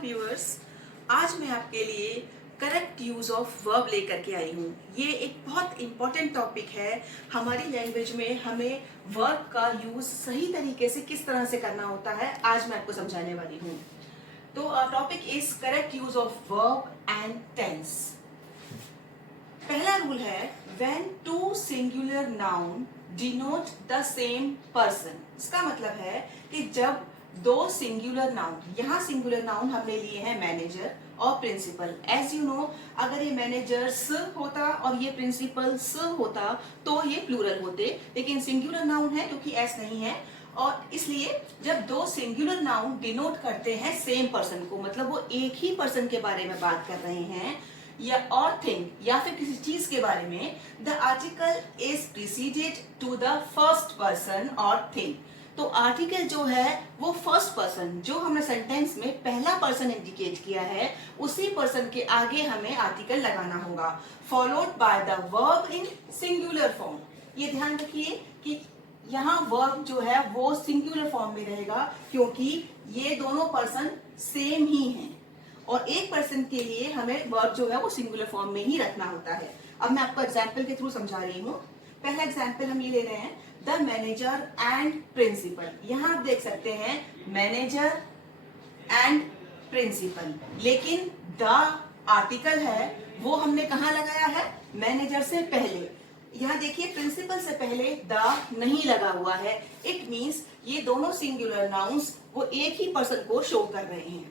Viewers, आज मैं आपके लिए करेक्ट यूज ऑफ वर्ब लेकर के आई हूँ। ये एक बहुत इंपॉर्टेंट टॉपिक है। हमारी लैंग्वेज में हमें वर्ब का यूज सही तरीके से किस तरह से करना होता है, आज मैं आपको समझाने वाली हूँ। तो topic is correct use of verb and tense. पहला रूल है when two singular noun denote the same person. इसका मतलब है कि जब दो सिंगुलर नाउन, यहाँ सिंगुलर नाउन हमने लिए हैं मैनेजर और प्रिंसिपल। एज यू नो, अगर ये मैनेजर स होता और ये प्रिंसिपल स होता तो ये प्लूरल होते, लेकिन सिंगुलर नाउन है क्योंकि एस नहीं है, और इसलिए जब दो सिंगुलर नाउन डिनोट करते हैं सेम पर्सन को, मतलब वो एक ही पर्सन के बारे में बात कर रहे हैं या और थिंग या फिर किसी चीज के बारे में, the article is preceded to the first person और थिंग। तो आर्टिकल जो है वो फर्स्ट पर्सन, जो हमने सेंटेंस में पहला पर्सन इंडिकेट किया है, उसी पर्सन के आगे हमें आर्टिकल लगाना होगा, followed by the verb in singular form. ये ध्यान रखिए कि यहाँ वर्ब जो है वो सिंगुलर फॉर्म में रहेगा क्योंकि ये दोनों पर्सन सेम ही हैं और एक पर्सन के लिए हमें वर्ब जो है वो सिंगुलर फॉर्म में ही रखना होता है। अब मैं आपको एग्जाम्पल के थ्रू समझा रही हूँ। पहला एग्जाम्पल हम ये ले रहे हैं, द मैनेजर एंड प्रिंसिपल। यहाँ आप देख सकते हैं मैनेजर एंड प्रिंसिपल, लेकिन द आर्टिकल है वो हमने कहाँ लगाया है, मैनेजर से पहले। यहाँ देखिए प्रिंसिपल से पहले द नहीं लगा हुआ है। इट मीन्स ये दोनों सिंगुलर नाउन्स वो एक ही पर्सन को शो कर रहे हैं।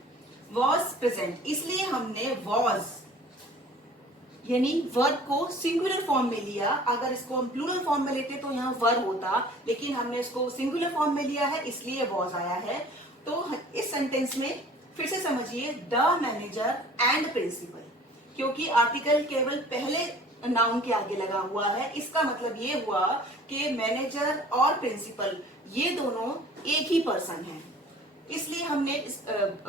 वॉज प्रेजेंट, इसलिए हमने वॉज यानी वर्ब को सिंगुलर फॉर्म में लिया। अगर इसको हम प्लूरल फॉर्म में लेते तो यहाँ वर्ब होता, लेकिन हमने इसको सिंगुलर फॉर्म में लिया है इसलिए वॉज आया है। तो इस सेंटेंस में फिर से समझिए, द मैनेजर एंड प्रिंसिपल, क्योंकि आर्टिकल केवल पहले नाउन के आगे लगा हुआ है। इसका मतलब ये हुआ कि मैनेजर और प्रिंसिपल ये दोनों एक ही पर्सन है, इसलिए हमने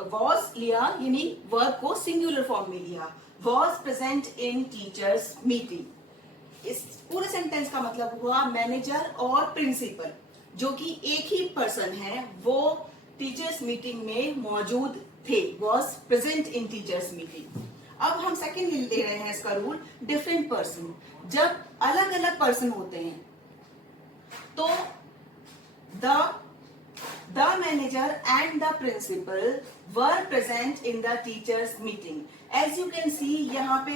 वॉज लिया यानी वर्ब को सिंगुलर फॉर्म में लिया। Was present in teachers meeting. इस पूरे सेंटेंस का मतलब हुआ मैनेजर और प्रिंसिपल जो कि एक ही पर्सन है वो टीचर्स मीटिंग में मौजूद थे। Was present in teachers meeting. अब हम सेकेंड ले रहे हैं इसका रूल, डिफरेंट पर्सन। जब अलग अलग पर्सन होते हैं तो The manager and the principal were present in the teachers meeting. As you can see, यहाँ पे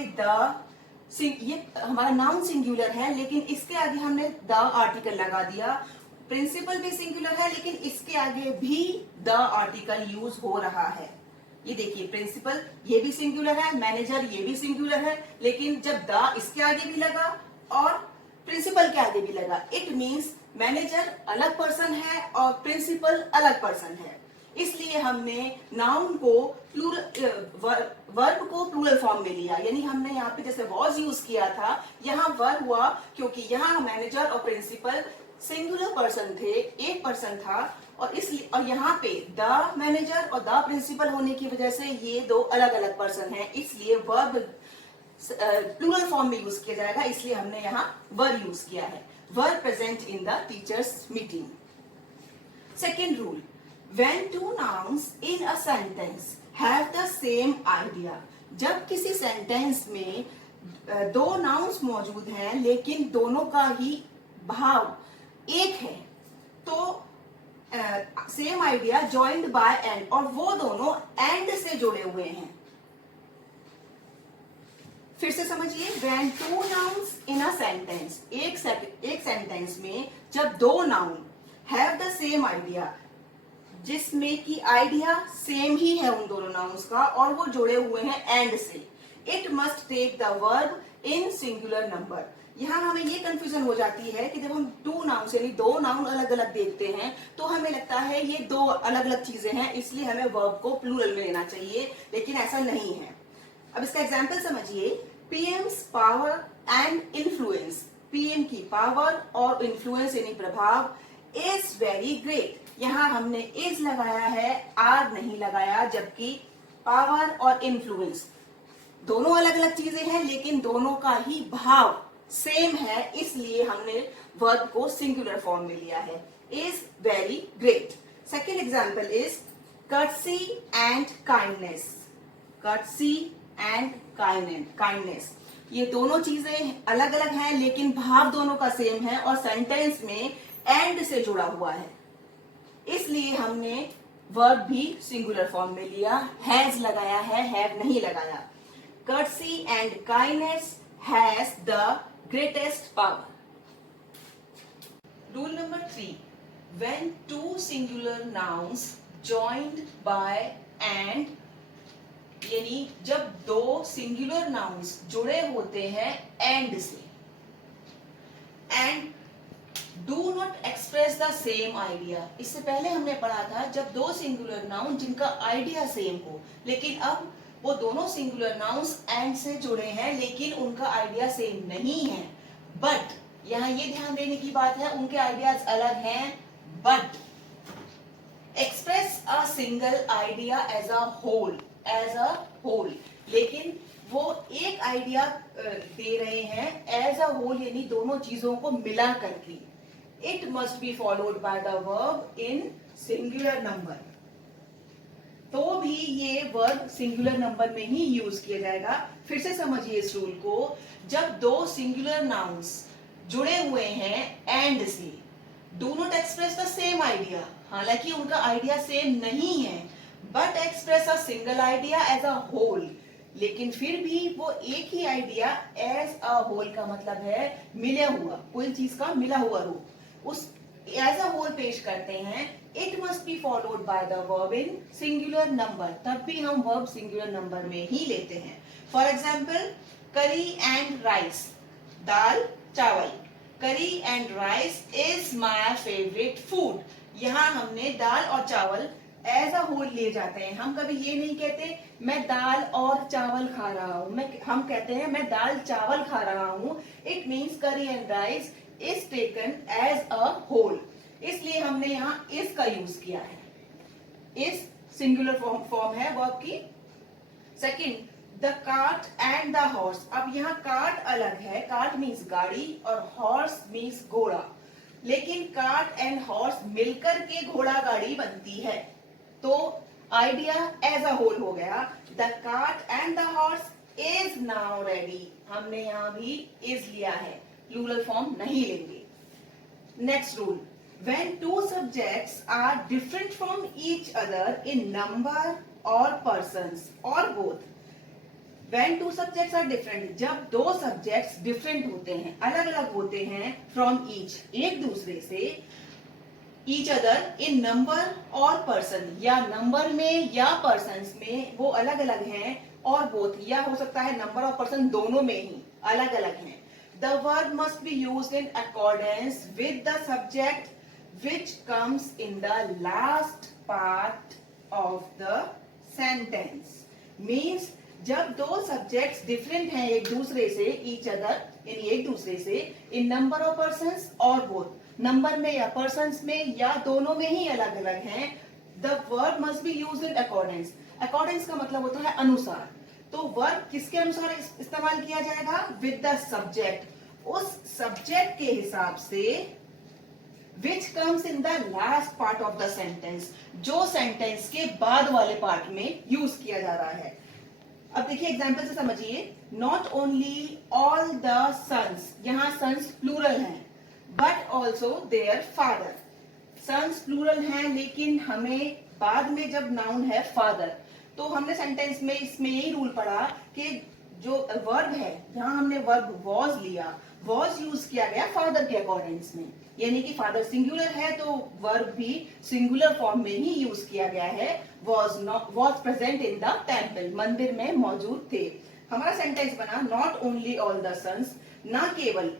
ये हमारा नाउन सिंगुलर है, लेकिन इसके आगे हमने द आर्टिकल लगा दिया। प्रिंसिपल भी सिंगुलर है, लेकिन इसके आगे भी द आर्टिकल यूज हो रहा है। ये देखिए प्रिंसिपल ये भी सिंगुलर है, मैनेजर ये भी सिंगुलर है, लेकिन जब द इसके आगे भी लगा और प्रिंसिपल के आगे भी लगा, इट मीन्स मैनेजर अलग पर्सन है और प्रिंसिपल अलग पर्सन है। इसलिए हमने नाउन को वर्ब को प्लूरल फॉर्म में लिया, यानी हमने यहाँ पे जैसे वॉज यूज किया था, यहाँ वर्ब हुआ क्योंकि यहाँ मैनेजर और प्रिंसिपल सिंगुलर पर्सन थे, एक पर्सन था, और इसलिए और यहाँ पे द मैनेजर और द प्रिंसिपल होने की वजह से ये दो अलग अलग पर्सन है, इसलिए वर्ब प्लूरल फॉर्म में यूज किया जाएगा, इसलिए हमने यहाँ वर यूज किया है। Were present in the teachers meeting. Second rule, when two nouns in a sentence have the same idea. जब किसी सेंटेंस में दो नाउन्स मौजूद हैं लेकिन दोनों का ही भाव एक है, तो same idea joined by and, और वो दोनों एंड से जुड़े हुए हैं। फिर से समझिए, when two nouns in a sentence, एक सेंटेंस में जब दो noun have the same idea, जिसमें कि आइडिया सेम ही है उन दोनों नाउन्स का और वो जुड़े हुए हैं एंड से, it must take the verb in singular number. यहाँ हमें ये कंफ्यूजन हो जाती है कि जब हम टू नाउन यानी दो नाउन अलग अलग देखते हैं तो हमें लगता है ये दो अलग अलग चीजें हैं, इसलिए हमें वर्ब को प्लूरल में लेना चाहिए, लेकिन ऐसा नहीं है। अब इसका एग्जाम्पल समझिए, PM's power and influence. PM की पावर और इन्फ्लुएंस यानी प्रभाव इज वेरी ग्रेट। यहाँ हमने इज लगाया है, आर नहीं लगाया, जबकि पावर और इन्फ्लुएंस दोनों अलग अलग चीजें हैं लेकिन दोनों का ही भाव सेम है, इसलिए हमने वर्ब को सिंगुलर फॉर्म में लिया है, is very great. Second example is courtesy and kindness, courtesy and kindness, ये दोनों चीजें अलग अलग हैं लेकिन भाव दोनों का सेम है और सेंटेंस में एंड से जुड़ा हुआ है, इसलिए हमने वर्ब भी सिंगुलर फॉर्म में लिया, हैज लगाया है, हैव नहीं लगाया। Courtesy and kindness has the greatest power. Rule number 3, when two singular nouns joined by and, यानी जब दो सिंगुलर नाउन्स जुड़े होते हैं एंड से, and do not express the same idea. इससे पहले हमने पढ़ा था जब दो सिंगुलर नाउन जिनका आइडिया सेम हो, लेकिन अब वो दोनों सिंगुलर नाउन्स एंड से जुड़े हैं लेकिन उनका आइडिया सेम नहीं है। बट यहाँ ये ध्यान देने की बात है, उनके आइडियाज अलग हैं, but express a single idea as a whole, लेकिन वो एक आइडिया दे रहे हैं एज अ होल, यानी दोनों चीजों को मिला करके। It must be followed by the verb in singular number, तो भी ये वर्ब सिंगुलर नंबर में ही यूज किया जाएगा। फिर से समझिए इस रूल को, जब दो सिंगुलर नाउन्स जुड़े हुए हैं एंड से, do not express the same idea, हालांकि उनका आइडिया सेम नहीं है, but express a single idea as a whole, लेकिन फिर भी वो एक ही आइडिया एज अ होल का मतलब है मिला हुआ, कोई चीज का मिला हुआ रूप, उस एज अ होल पेश करते हैं। It must be followed by the verb in singular number, तब भी हम वर्ब सिंगुलर नंबर में ही लेते हैं। फॉर एग्जाम्पल, करी एंड राइस, दाल चावल, करी and rice is my favourite food. यहाँ हमने दाल और चावल एज अ होल ले जाते हैं, हम कभी ये नहीं कहते मैं दाल और चावल खा रहा हूँ, हम कहते हैं मैं दाल चावल खा रहा हूँ। It means curry and rice is taken as a whole, इसलिए हमने यहाँ इस का यूज किया है, इस सिंगुलर फॉर्म है वर्ब की। Second, the cart and the horse, अब यहाँ कार्ट अलग है, कार्ट मीन्स गाड़ी और हॉर्स मीन्स घोड़ा, लेकिन कार्ट एंड हॉर्स मिलकर के घोड़ा गाड़ी बनती है, तो आइडिया एज अ होल हो गया। The cart and the horse is now ready, हमने यहाँ भी इज लिया है, प्लूरल फॉर्म नहीं लेंगे। Next rule, when two subjects are different from each other in number or persons or both, when two subjects are different, जब दो subjects different होते हैं, अलग अलग होते हैं, from each, एक दूसरे से, each other in number और person, या नंबर में या persons में वो अलग अलग हैं, और both, या हो सकता है नंबर और person दोनों में ही अलग अलग हैं। The verb must be used in accordance with the subject which comes in the last part of the sentence. Means जब दो subjects different हैं एक दूसरे से, each other यानी एक दूसरे से, in number of persons और both, नंबर में या persons में या दोनों में ही अलग अलग हैं, the verb must be used in accordance. Accordance का मतलब होता है अनुसार, तो वर्ब किसके अनुसार इस्तेमाल किया जाएगा? विद द सब्जेक्ट, उस सब्जेक्ट के हिसाब से, which comes in the last part of the sentence, जो सेंटेंस के बाद वाले पार्ट में यूज किया जा रहा है। अब देखिए एग्जाम्पल से समझिए, not only all the sons, यहाँ सन्स प्लूरल हैं, but also their father, sons plural हैं लेकिन हमें बाद में जब नाउन है फादर, तो हमने सेंटेंस में इसमें यही रूल पढ़ा कि जो वर्ब है, यहाँ हमने वर्ब वॉज लिया, वॉज यूज किया गया फादर के अकॉर्डिंग्स में, यानी कि फादर सिंगुलर है तो वर्ब भी सिंगुलर फॉर्म में ही यूज किया गया है। Was present in the temple, मंदिर में मौजूद थे। हमारा सेंटेंस बना not only all the sons, ना केवल,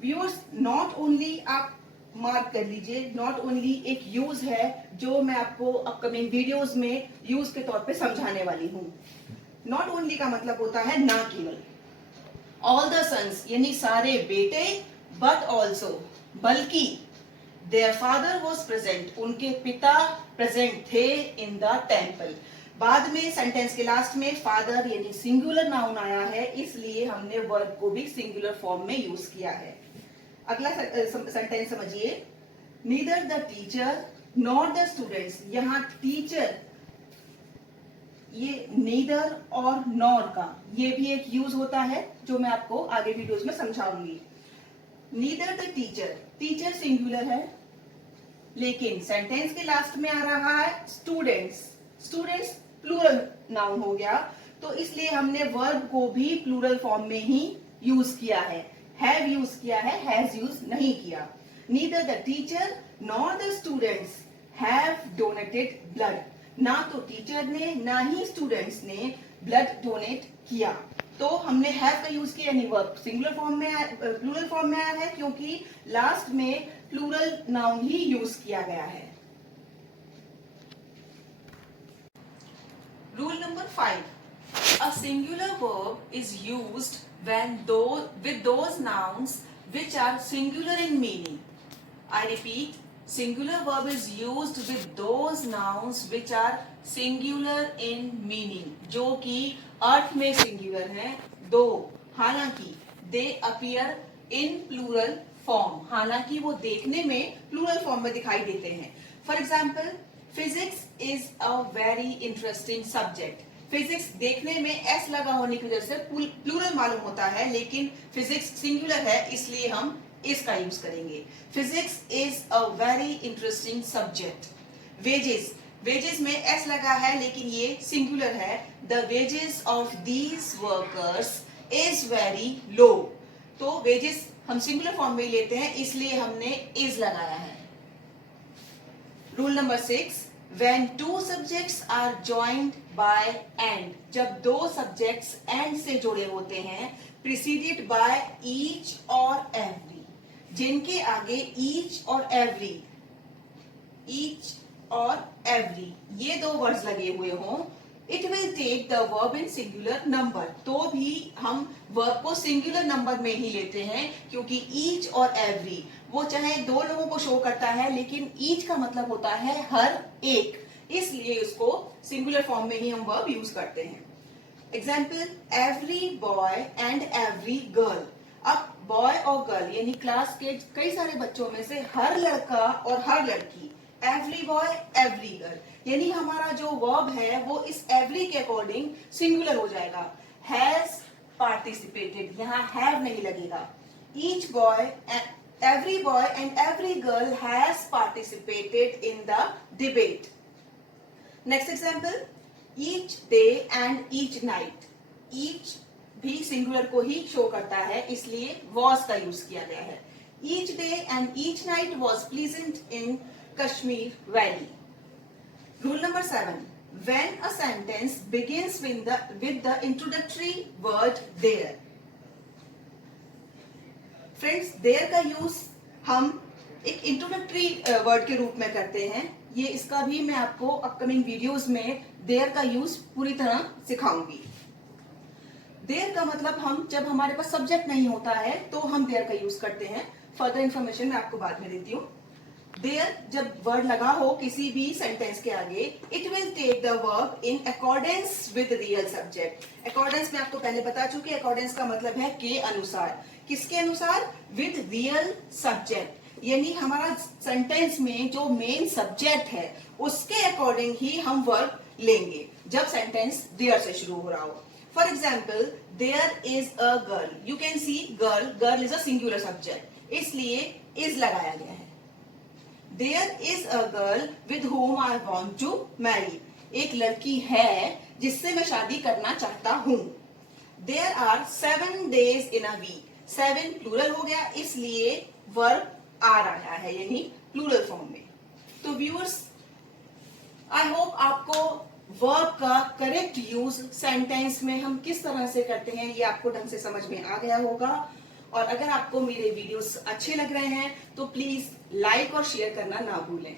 व्यूअर्स नॉट ओनली आप मार्क कर लीजिए, नॉट ओनली एक यूज है जो मैं आपको अपकमिंग वीडियोस में यूज के तौर पे समझाने वाली हूँ। नॉट ओनली का मतलब होता है ना केवल, ऑल द सन्स यानी सारे बेटे, बट ऑल्सो बल्कि, देयर फादर वॉज प्रेजेंट, उनके पिता प्रेजेंट थे इन द टेम्पल। बाद में सेंटेंस के लास्ट में फादर यानी सिंगुलर नाउन आया है, इसलिए हमने वर्ब को भी सिंगुलर फॉर्म में यूज किया है। अगला सेंटेंस समझिए, neither the teacher not the students, यहाँ टीचर, ये नीदर और नॉर का ये भी एक यूज होता है जो मैं आपको आगे वीडियोस में समझाऊंगी। Neither the teacher, teacher singular है लेकिन सेंटेंस के लास्ट में आ रहा है स्टूडेंट्स, स्टूडेंट्स प्लूरल नाउन हो गया, तो इसलिए हमने वर्ब को भी प्लूरल फॉर्म में ही यूज किया है, हैव यूज किया है, हैज यूज नहीं किया। Neither the teacher nor the students have donated blood, ना तो टीचर ने ना ही स्टूडेंट्स ने ब्लड डोनेट किया। तो हमने हैव का यूज किया, यानी वर्ब सिंगुलर फॉर्म में प्लूरल फॉर्म में आया है क्योंकि लास्ट में प्लूरल नाउन ही यूज किया गया है। Rule number 5, a singular verb is used when with those nouns which are singular in meaning. I repeat, singular verb is used with those nouns which are singular in meaning, जो कि अर्थ में singular है, दो हालांकि they appear in plural form, हालांकि वो देखने में प्लूरल फॉर्म में दिखाई देते हैं। For example, physics is a very interesting subject. Physics देखने में एस लगा होने की वजह से प्लूरल मालूम होता है, लेकिन फिजिक्स सिंगुलर है इसलिए हम इसका यूज करेंगे। Physics is a very interesting subject. Wages, wages में एस लगा है लेकिन ये सिंगुलर है। The wages of these workers is very low, तो वेजेस हम सिंगुलर फॉर्म में लेते हैं इसलिए हमने इज लगाया है। Rule number 6, when two subjects are joined by and, जब दो subjects and से जुड़े होते हैं, preceded by each or every, जिनके आगे each और every, each और every ये दो वर्ड्स लगे हुए हों, it will take the verb in singular number, तो भी हम वर्ब को सिंगुलर नंबर में ही लेते हैं क्योंकि each और every वो चाहे दो लोगों को शो करता है लेकिन each का मतलब होता है हर एक, इसलिए उसको सिंगुलर फॉर्म में ही हम वर्ब यूज करते हैं। Example, every boy and every girl. अब बॉय और गर्ल यानी क्लास के कई सारे बच्चों में से हर लड़का और हर लड़की, एवरी बॉय एवरी गर्ल, यानी हमारा जो वर्ब है वो इस एवरी के अकॉर्डिंग सिंगुलर हो जाएगा। हैज पार्टिसिपेटेड, यहाँ हैव नहीं लगेगा। Each boy, every boy and every girl has participated in the debate. Next example, each day and each night. Each भी सिंगुलर को ही शो करता है इसलिए was का यूज किया गया है। Each day and each night was pleasant in Kashmir Valley. Rule number 7, when a sentence begins with the introductory word there. Friends, there का यूज हम एक इंट्रोडक्टरी वर्ड के रूप में करते हैं। ये इसका भी मैं आपको अपकमिंग वीडियोस में देयर का यूज पूरी तरह सिखाऊंगी। देयर का मतलब हम जब हमारे पास सब्जेक्ट नहीं होता है तो हम देयर का यूज करते हैं। फर्दर इंफॉर्मेशन मैं आपको बाद में देती हूँ। देयर जब वर्ड लगा हो किसी भी सेंटेंस के आगे, it will take the verb in accordance with real subject. Accordance में आपको पहले बता चुकी, अकॉर्डेंस का मतलब है के अनुसार। किसके अनुसार? विद रियल सब्जेक्ट, यानी हमारा सेंटेंस में जो मेन सब्जेक्ट है उसके अकॉर्डिंग ही हम वर्ब लेंगे जब सेंटेंस देयर से शुरू हो रहा हो। For example, there is a girl, you can see girl, girl is a singular subject इसलिए इज लगाया गया है। There is a girl with whom I want to marry. एक लड़की है जिससे मैं शादी करना चाहता हूँ। There are 7 days in a week. 7 plural हो गया इसलिए वर्ब आ रहा है यानी प्लूरल फॉर्म में। तो व्यूअर्स, आई होप आपको वर्ब का करेक्ट यूज सेंटेंस में हम किस तरह से करते हैं ये आपको ढंग से समझ में आ गया होगा। और अगर आपको मेरे वीडियोस अच्छे लग रहे हैं तो प्लीज लाइक और शेयर करना ना भूलें।